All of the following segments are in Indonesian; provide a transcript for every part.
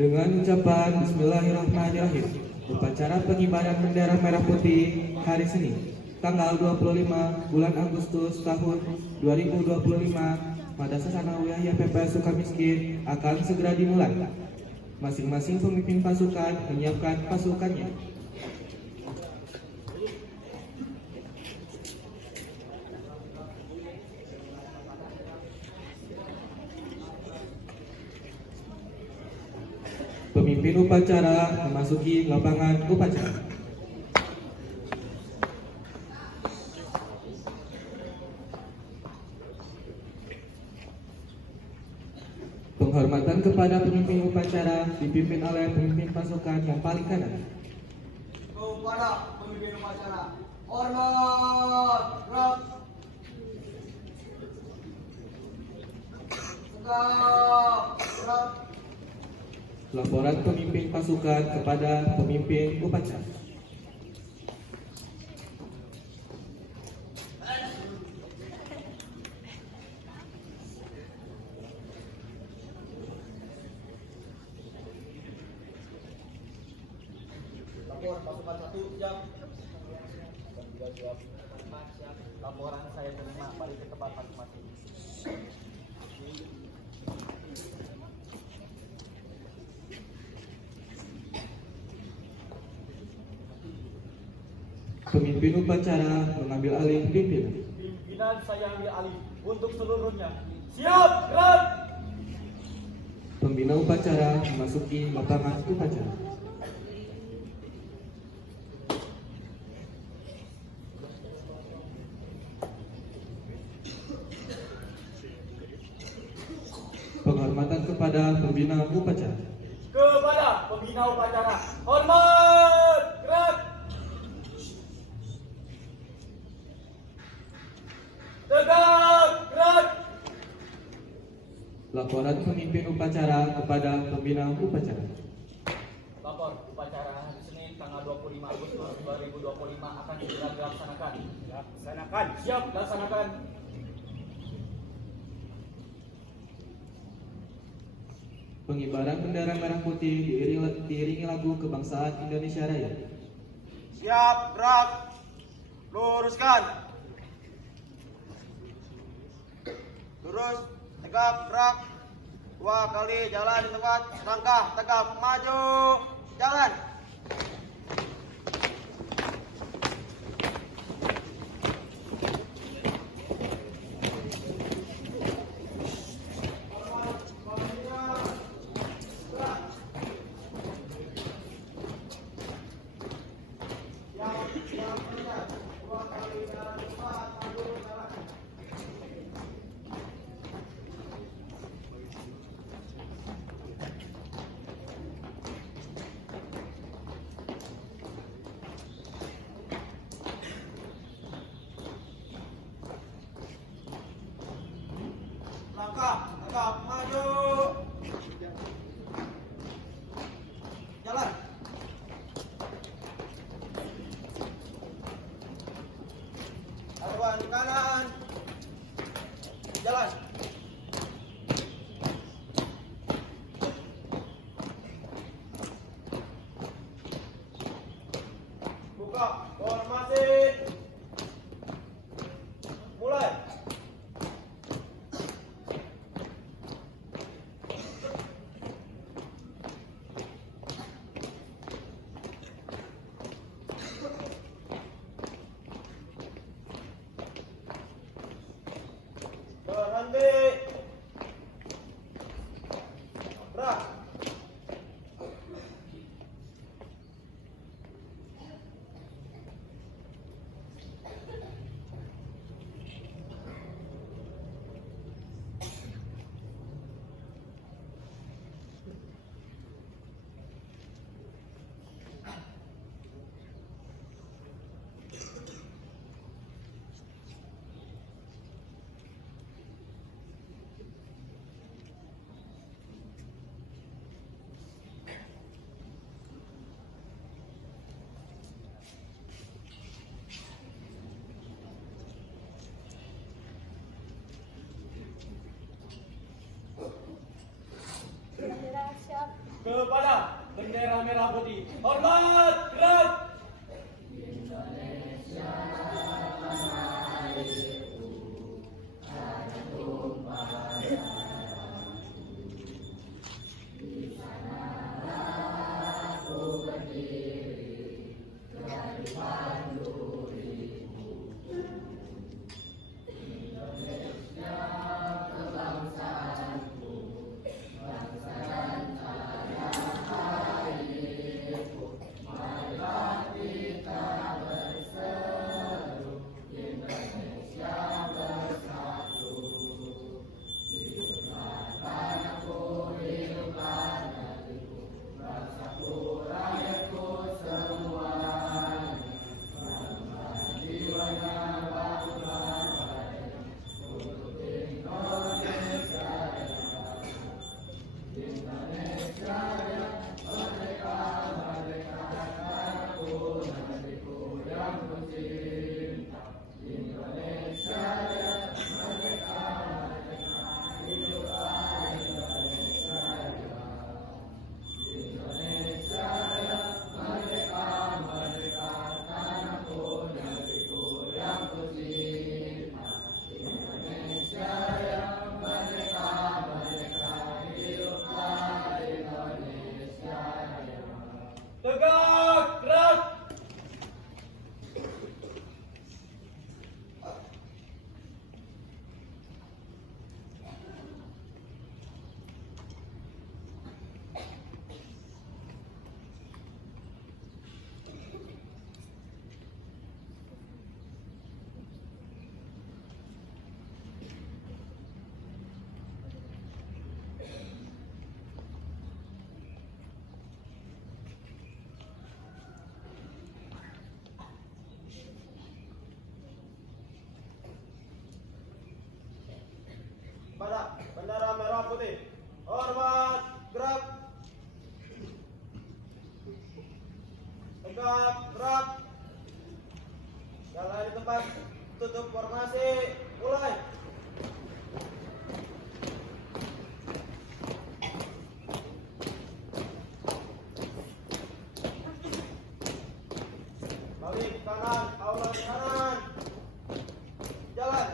Dengan ucapan Bismillahirrahmanirrahim, upacara pengibaran bendera merah putih hari Senin, tanggal 25 bulan Agustus tahun 2025, Madrasah Sanawiyah YPPS Sukamiskin akan segera dimulai. Masing-masing pemimpin pasukan menyiapkan pasukannya. Pemimpin upacara memasuki lapangan upacara. Penghormatan kepada pemimpin upacara dipimpin oleh pemimpin pasukan yang paling kanan. Kepada pemimpin upacara, hormat, gerak, tegak, gerak. Laporan pemimpin pasukan kepada pemimpin upacara. Lapor pasukan 1 siap. Siap. Laporan saya terima, balik ke tempat masing-masing. Pemimpin upacara mengambil alih pimpinan. Pimpinan saya ambil alih untuk seluruhnya. Siap, gerak. Pembina upacara memasuki lapangan upacara. Penghormatan kepada pembina upacara. Kepada pembina upacara, hormat, gerak. Tegak, gerak. Laporan pemimpin upacara kepada pembina upacara. Lapor upacara hari Senin tanggal 25 Agustus 2025 akan segera dilaksanakan. Siap, laksanakan. Pengibaran bendera merah putih diiringi lagu kebangsaan Indonesia Raya. Siap, gerak. Luruskan. Lurus, tegap, gerak. 2 kali jalan di tempat. Langkah, tegap, maju. Jalan. kepada bendera merah putih. Hormat, gerak. Tegak, gerak. Pada bendera merah putih. Hormat, gerak. Tegak, gerak. Jalan di tempat, tutup formasi, mulai. Balik kanan, aula di kanan. Jalan.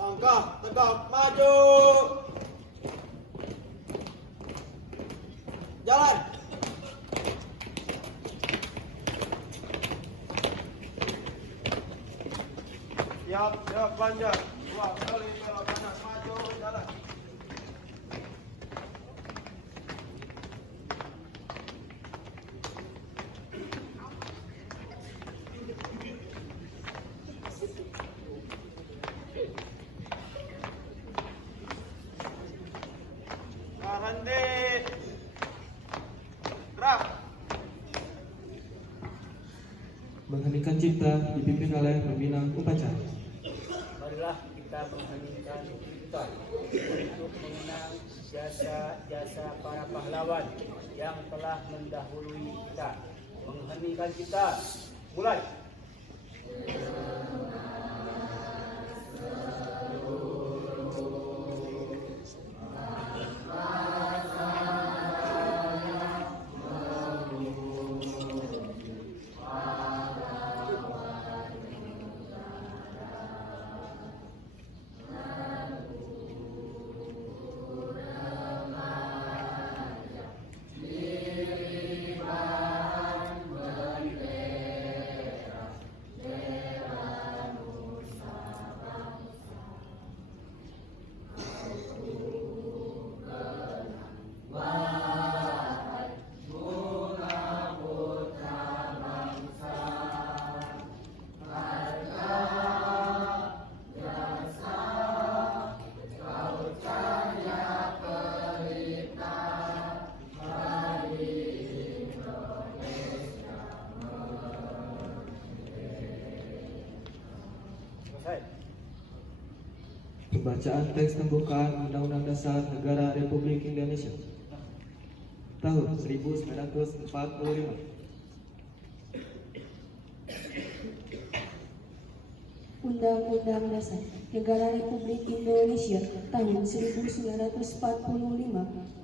Langkah tegak maju. Jalan. Siap, siap, panjang. Dua kali belok kanan, maju, jalan. Berhenti. Gerak. Mengheningkan cipta dipimpin oleh pembina upacara. Marilah kita mengheningkan cipta untuk mengenang jasa-jasa para pahlawan yang telah mendahului kita. Mengheningkan cipta. Mulai. Pembacaan teks pembukaan Undang-Undang Dasar Negara Republik Indonesia. tahun 1945. Undang-Undang Dasar Negara Republik Indonesia tahun 1945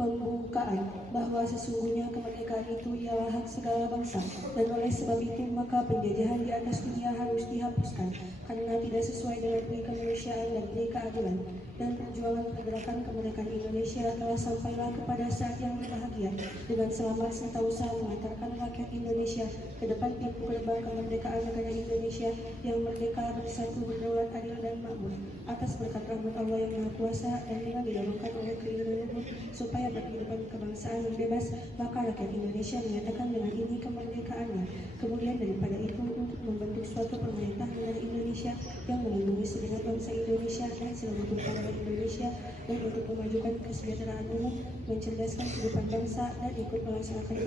pembukaan bahwa sesungguhnya kemerdekaan itu ialah hak segala bangsa dan oleh sebab itu maka penjajahan di atas dunia harus dihapuskan karena tidak sesuai dengan peri kemanusiaan dan peri keadilan, dan perjuangan pergerakan kemerdekaan Indonesia telah sampailah kepada saat yang berbahagia dengan selamat serta usaha mengantarkan rakyat Indonesia ke depan pintu gerbang kemerdekaan negara Indonesia yang merdeka, bersatu, berdaulat, adil dan makmur atas berkat rahmat Allah yang Maha Kuasa, dan dengan didorongkan oleh keinginan luhur supaya berkehidupan kebangsaan yang bebas, maka rakyat Indonesia menyatakan dengan ini kemerdekaannya. Kemudian daripada itu untuk membentuk suatu pemerintah negara Indonesia yang melindungi segenap bangsa Indonesia dan seluruh warga Indonesia, dan untuk memajukan kesejahteraan umum, mencerdaskan kehidupan bangsa dan ikut melaksanakan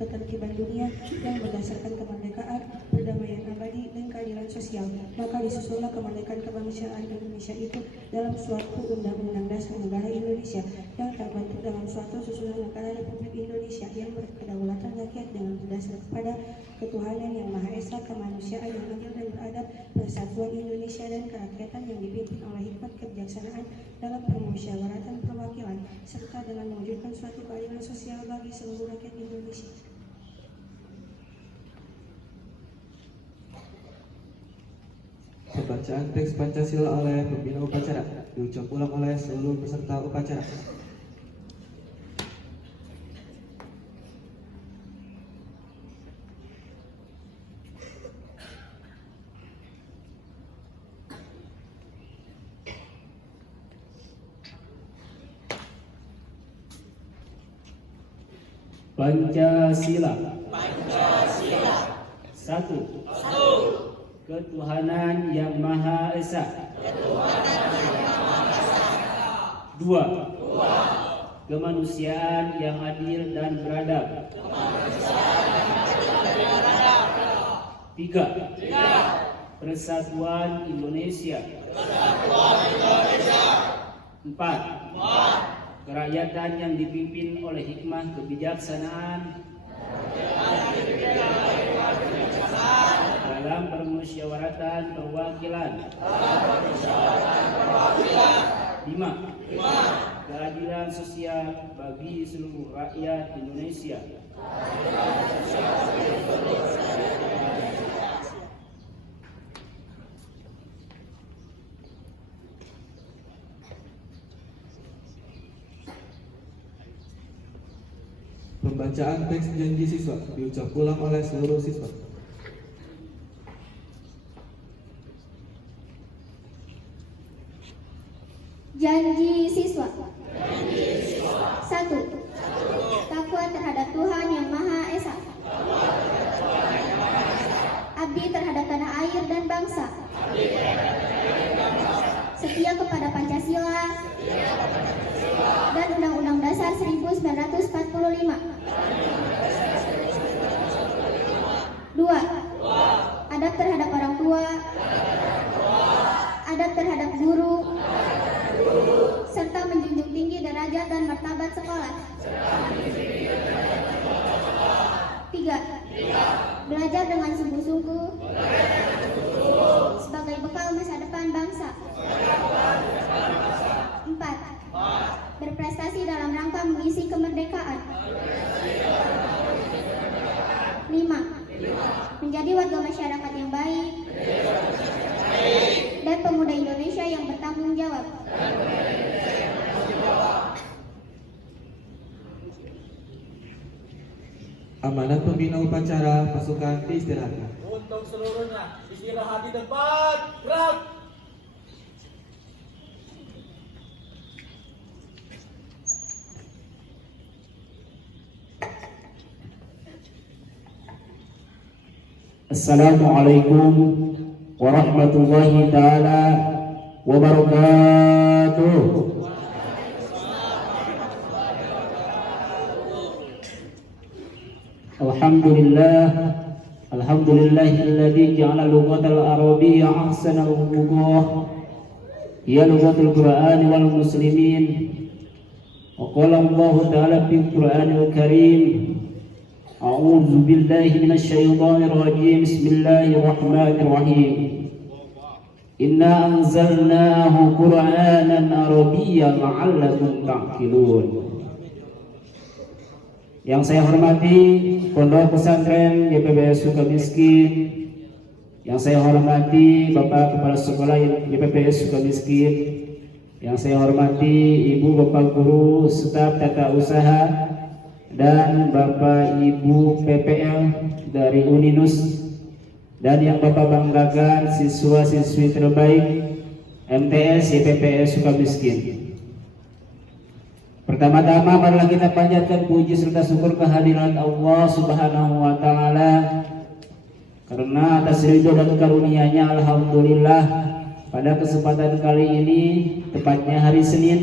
ketertiban dunia yang berdasarkan kemerdekaan, perdamaian abadi dan keadilan sosial, maka disusunlah kemerdekaan kebangsaan Indonesia itu dalam suatu undang-undang dasar negara Indonesia yang terbentuk dalam suatu susunan negara Republik Indonesia yang berkedaulatan rakyat dengan berdasar kepada ketuhanan yang Maha Esa, kemanusiaan yang adil dan beradab, persatuan Indonesia dan kerakyatan yang dipimpin oleh hikmat kebijaksanaan dalam permusyawaratan perwakilan, serta dengan mewujudkan suatu keadilan sosial bagi seluruh rakyat Indonesia. Pembacaan teks Pancasila oleh pembina upacara diucap ulang oleh seluruh peserta upacara. Pancasila. Satu. Ketuhanan yang Maha Esa. Dua. Kemanusiaan yang adil dan beradab. Tiga. Persatuan Indonesia. Empat. Kerakyatan yang dipimpin oleh hikmah kebijaksanaan dalam permusyawaratan perwakilan. 5. Keadilan sosial bagi seluruh rakyat Indonesia. Pembacaan teks janji siswa diucap ulang oleh seluruh siswa. Janji siswa. 1. Takwa terhadap Tuhan Yang Maha Esa. Abdi terhadap tanah air dan bangsa. Setia kepada Pancasila dan Undang-Undang Dasar 1945. 2. Adab terhadap orang tua, adab terhadap guru, serta menjunjung tinggi derajat dan martabat sekolah. 3. Belajar dengan sungguh-sungguh sebagai bekal masa depan bangsa. 4. Berprestasi dalam rangka mengisi kemerdekaan. 5. Menjadi warga masyarakat yang baik dan pemuda Indonesia yang bertanggung jawab. Amanat pembina upacara pasukan diistirahatkan. Untuk seluruhnya istirahat di tempat. Gerak. Assalamualaikum warahmatullahi ta'ala wabarakatuh. Alhamdulillahilladzi ja'ala lughatal arabiyya ahsanal lughah hiya lughatul Qur'an wal muslimin وقال الله تعالى في القرآن الكريم أعوذ بالله من الشيطان الرجيم بسم الله الرحمن الرحيم إنا أنزلناه قرآنا عربيا لعلكم تعقلون. Yang saya hormati Pondok Pesantren YPBS Sukamiskin, yang saya hormati Bapak Kepala Sekolah YPBS Sukamiskin, yang saya hormati Ibu Bapak Guru, staf tata usaha, dan Bapak Ibu PPL dari Uninus, dan yang Bapak banggakan siswa-siswi terbaik MTS YPBS Sukamiskin. Pertama-tama marilah kita panjatkan puji serta syukur kehadiran Allah Subhanahu wa taala, karena atas ridho dan karunia-Nya alhamdulillah pada kesempatan kali ini, tepatnya hari Senin,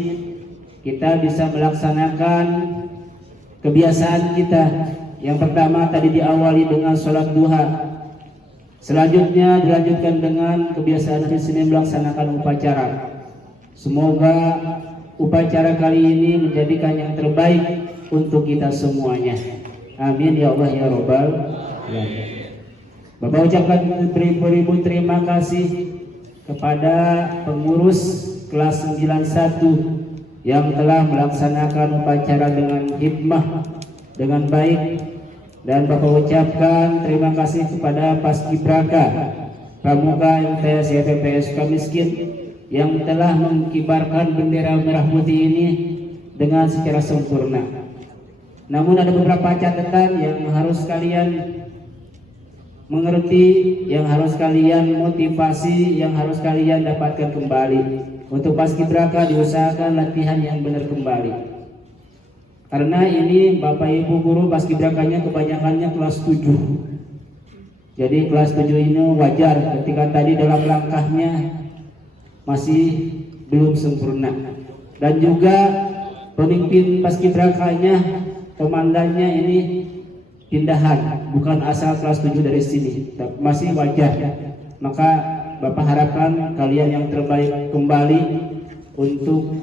kita bisa melaksanakan kebiasaan kita. Yang pertama tadi diawali dengan sholat duha, selanjutnya dilanjutkan dengan kebiasaan hari Senin melaksanakan upacara. Semoga upacara kali ini menjadikan yang terbaik untuk kita semuanya. Amin ya Allah ya Rabbal alamin. Bapak ucapkan beribu-ribu terima kasih kepada pengurus kelas 91 yang telah melaksanakan upacara dengan hikmah, dengan baik, dan Bapak ucapkan terima kasih kepada Paskibraka Pramuka MTS YPBS Sukamiskin yang telah mengibarkan bendera merah putih ini dengan secara sempurna. Namun ada beberapa catatan yang harus kalian mengerti, yang harus kalian motivasi, yang harus kalian dapatkan kembali. Untuk Paskibraka diusahakan latihan yang benar kembali. Karena ini Bapak Ibu guru Paskibrakanya kebanyakannya kelas 7. Jadi kelas 7 ini wajar ketika tadi dalam langkahnya masih belum sempurna. Dan juga pemimpin Paskibrakanya, komandannya ini pindahan, bukan asal kelas 7 dari sini, masih wajar. Maka Bapak harapkan kalian yang terbaik kembali untuk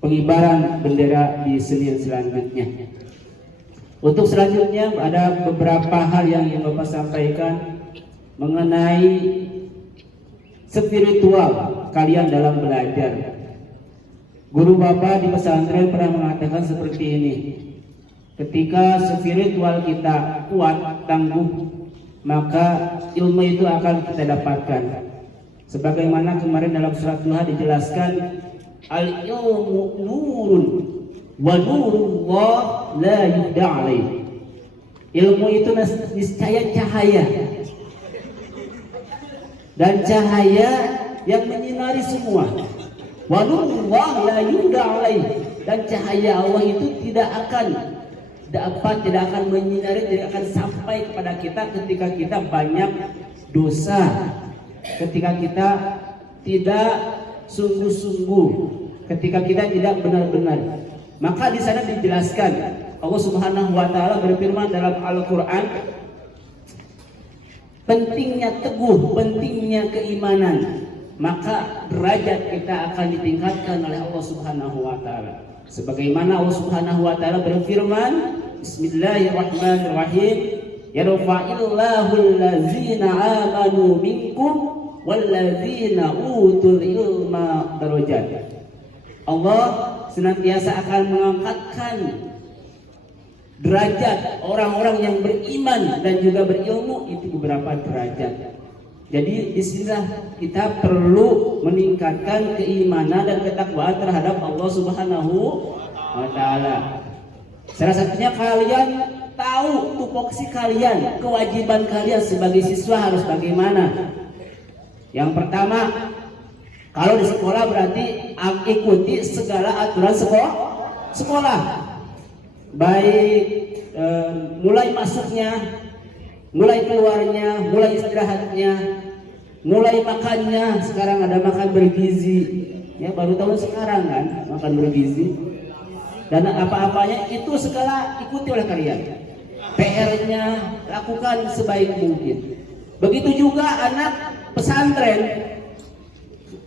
pengibaran bendera di Senin selanjutnya. Untuk selanjutnya ada beberapa hal yang ingin Bapak sampaikan mengenai spiritual kalian dalam belajar. Guru Bapak di pesantren pernah mengatakan seperti ini: ketika spiritual kita kuat, tangguh, maka ilmu itu akan kita dapatkan. Sebagaimana kemarin dalam surat Duha dijelaskan, al-ilmu nurun wa nurullah la yuhda alaih. Ilmu itu niscaya cahaya, dan cahaya yang menyinari semua. Wa nurullah la yuhda alaih, dan cahaya Allah itu tidak akan menyinari, tidak akan sampai kepada kita ketika kita banyak dosa, ketika kita tidak sungguh-sungguh, ketika kita tidak benar-benar. Maka di sana dijelaskan Allah Subhanahu wa taala berfirman dalam Al-Qur'an, pentingnya teguh, pentingnya keimanan, maka derajat kita akan ditingkatkan oleh Allah Subhanahu wa taala. Sebagaimana Allah Subhanahu wa taala berfirman, Bismillahirrahmanirrahim, yarfa'illahu allazina amanu minkum wallazina utul ilma darajat. Allah senantiasa akan mengangkatkan derajat orang-orang yang beriman dan juga berilmu, itu beberapa derajat. Jadi disinilah kita perlu meningkatkan keimanan dan ketakwaan terhadap Allah Subhanahu wa taala. Salah satunya kalian tahu tupoksi kalian, kewajiban kalian sebagai siswa harus bagaimana. Yang pertama, kalau di sekolah berarti ikuti segala aturan sekolah. Baik mulai masuknya, mulai keluarnya, mulai istirahatnya, mulai makannya. Sekarang ada makan bergizi, ya baru tahun sekarang kan makan bergizi. Dan apa-apanya itu segala ikuti oleh kalian. PR-nya lakukan sebaik mungkin. Begitu juga anak pesantren,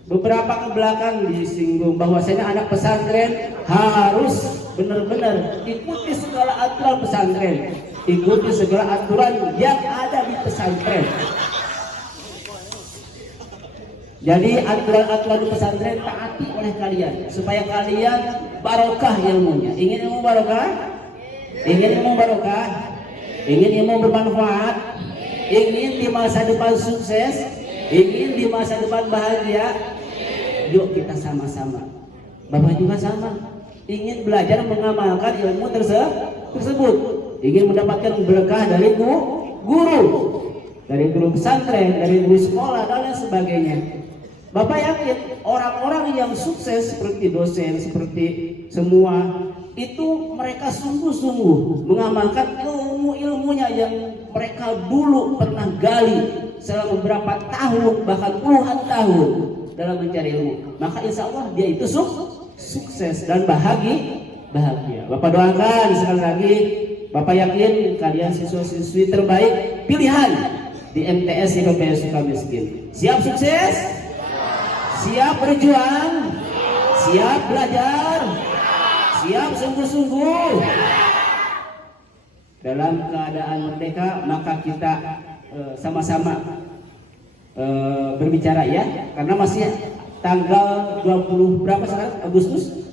beberapa ke belakang disinggung bahwasanya anak pesantren harus benar-benar ikuti segala aturan pesantren, ikuti segala aturan yang ada di pesantren. Jadi aturan-aturan di pesantren taati oleh kalian supaya kalian barokah ilmunya. Ingin ilmu barokah? Ingin ilmu barokah? Ingin ilmu bermanfaat? Ingin di masa depan sukses? Ingin di masa depan bahagia? Yuk kita sama-sama. Bapak juga sama. Ingin belajar mengamalkan ilmu tersebut. Ingin mendapatkan berkah dari guru, dari guru pesantren, dari guru sekolah dan lain sebagainya. Bapak yakin orang-orang yang sukses seperti dosen, seperti semua itu mereka sungguh-sungguh mengamalkan ilmu-ilmunya yang mereka dulu pernah gali selama beberapa tahun bahkan puluhan tahun dalam mencari ilmu. Maka insya Allah dia itu sukses dan bahagia. Bapak doakan sekali lagi. Bapak yakin kalian siswa-siswi terbaik pilihan di MTS IPB Sukamiskin. Siap sukses? Siap berjuang? Siap belajar? Siap sungguh-sungguh? Dalam keadaan merdeka maka kita sama-sama berbicara ya, karena masih tanggal 20 berapa sekarang? Agustus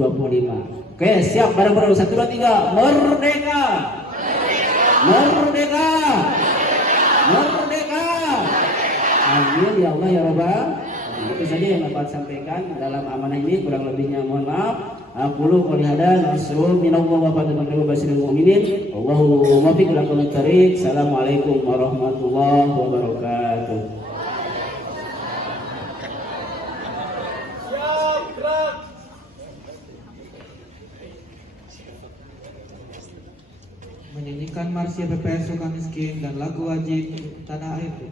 25. Oke, siap bareng-bareng 1 2 3. Merdeka. Merdeka. Merdeka. Amin ya Allah ya Rabbal. Itu saja yang dapat sampaikan dalam amanah ini, kurang lebihnya mohon maaf. Aku qouli hada nasul minallah wa fadlan basyiril mu'minin. Allahu muwaffiq ila aqwamit thariq. Assalamualaikum warahmatullahi wabarakatuh. Siap, gerak. Menyanyikan Marsya PPS Sukamiskin dan lagu wajib Tanah Airku.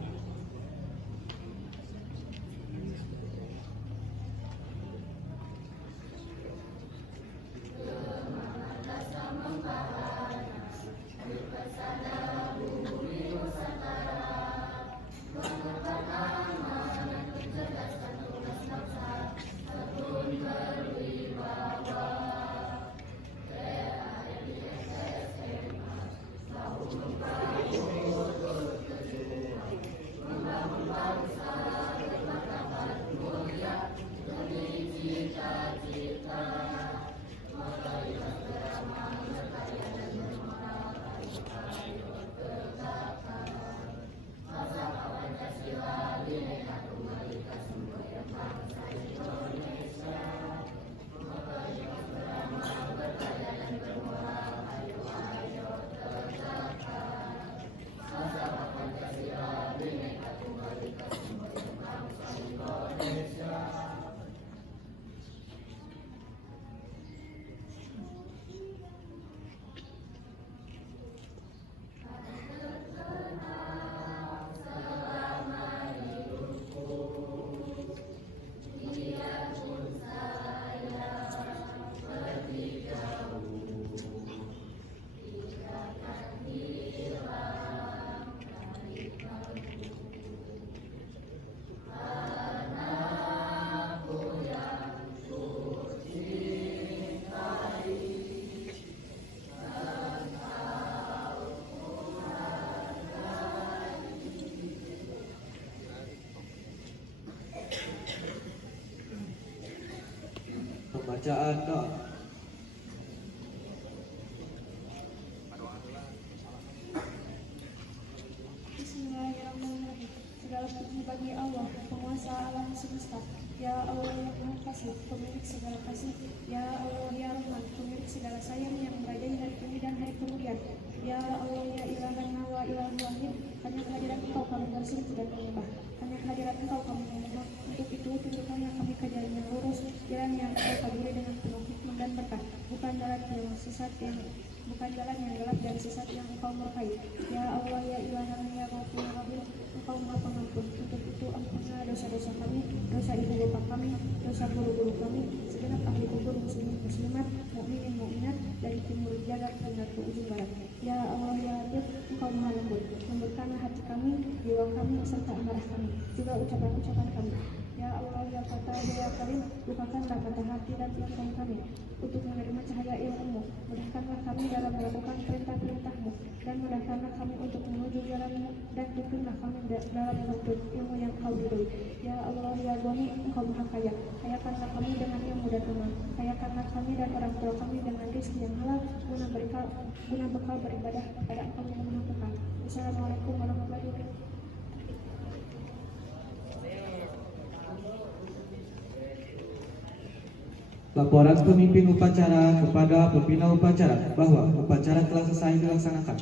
Pembacaan doa. Bismillahirrahmanirrahim. Segala puji bagi Allah, penguasa alam semesta. Ya Allah yang Maha Kasih, pemilik segala kasih. Ya Allah ya Rahman, pemilik segala sayang yang berada di hari ini dan hari kemudian. Ya Allah ya Ilahana wa Ilahul Wahid, hanya kehadiran Engkau kami bersyukur dan menyembah. Hanya kehadiran Engkau kami memohon. Untuk itu tunjukkanlah kami ke jalan yang lurus, jalan yang Engkau taburi dengan penuh hikmah dan berkah, bukan jalan yang sesat bukan jalan yang gelap dan sesat yang Engkau murkai. Ya Allah ya Ilahana ya Ghafur Rahim, Engkau Maha Pengampun. Untuk itu ampunilah dosa-dosa kami, dosa ibu bapak kami, dosa guru-guru kami, segenap ahli kubur muslimin muslimat, mukminin mukminat dari timur jagat hingga ke ujung barat. Ya Allah ya Latif, Engkau Maha Lembut, lembutkanlah hati kami, jiwa kami serta amarah kami, juga ucapan-ucapan kami. Ya Allah, ya Fatah, ya Karim, bukakanlah mata hati dan pikiran kami untuk menerima cahaya ilmu-Mu. Mudahkanlah kami dalam melakukan perintah-perintah-Mu, dan mudahkanlah kami untuk menuju jalan-Mu, dan tuntunlah kami dalam menuntut ilmu yang Kau ridhoi. Ya Allah, ya Ghani, Engkau Maha Kaya, kayakanlah kami dengan ilmu dan amal, kayakanlah kami dan orang tua kami dengan rezeki yang halal, guna bekal beribadah kepada Engkau yang Maha Kekal. Wassalamualaikum warahmatullahi wabarakatuh. Laporan pemimpin upacara kepada pembina upacara bahwa upacara telah selesai dilaksanakan.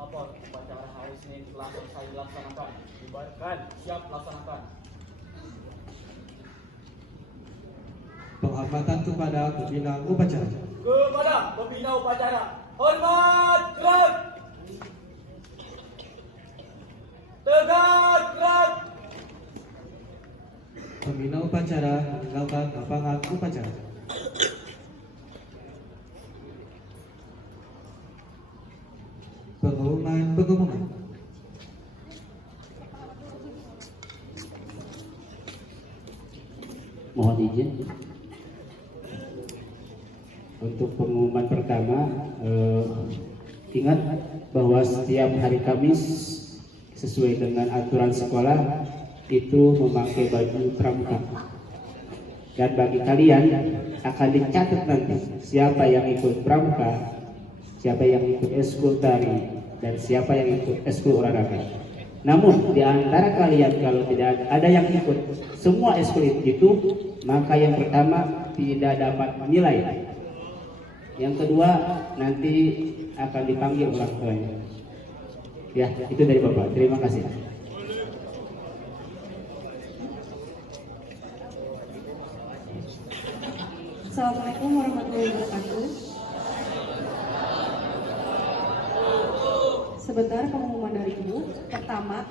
Lapor, upacara hari Senin telah selesai dilaksanakan. Dibubarkan, siap laksanakan. Penghormatan kepada pembina upacara. Kepada pembina upacara, hormat gerak. Tegak gerak. Pembina upacara meninggalkan lapangan upacara. Pengumuman. Mohon izin untuk pengumuman pertama. Ingat bahwa setiap hari Kamis sesuai dengan aturan sekolah itu memakai baju pramuka, dan bagi kalian akan dicatat nanti siapa yang ikut pramuka, siapa yang ikut eskul tari, dan siapa yang ikut eskul olahraga. Namun di antara kalian kalau tidak ada yang ikut semua eskul itu, maka yang pertama tidak dapat nilai, yang kedua nanti akan dipanggil orang tuanya. Ya, itu dari Bapak. Terima kasih. Assalamualaikum warahmatullahi wabarakatuh. Sebentar pengumuman dari Ibu. Pertama,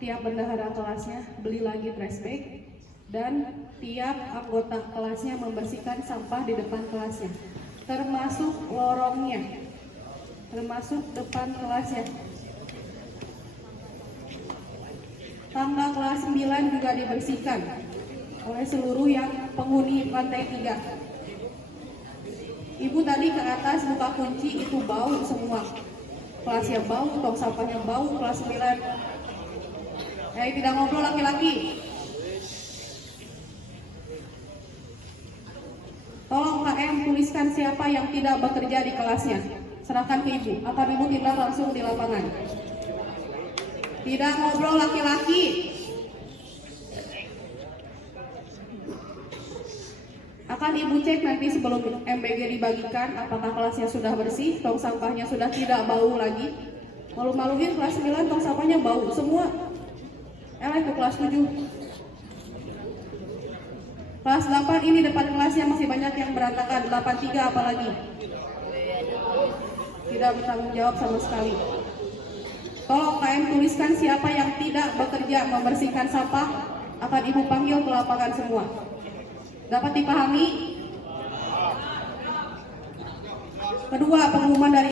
tiap bendahara kelasnya beli lagi trash bag, dan tiap anggota kelasnya membersihkan sampah di depan kelasnya, termasuk lorongnya, termasuk depan kelasnya. Tangga kelas 9 juga dibersihkan oleh seluruh yang penghuni lantai 3. Ibu tadi ke atas buka kunci, itu bau semua. Kelasnya bau, tong sampahnya bau, kelas 9. Tidak ngobrol laki-laki. Tolong KM tuliskan siapa yang tidak bekerja di kelasnya. Serahkan ke Ibu, akan Ibu tindak langsung di lapangan. Tidak ngobrol laki-laki. Akan Ibu cek nanti sebelum MBG dibagikan apakah kelasnya sudah bersih, tong sampahnya sudah tidak bau lagi. Malu-maluin kelas 9 tong sampahnya bau semua. Ke kelas 7. Kelas 8 ini depan kelasnya masih banyak yang berantakan, 83 apalagi. Tidak bertanggung jawab sama sekali. Tolong KM tuliskan siapa yang tidak bekerja membersihkan sampah, akan Ibu panggil ke lapangan semua. Dapat dipahami? Kedua, pengumuman dari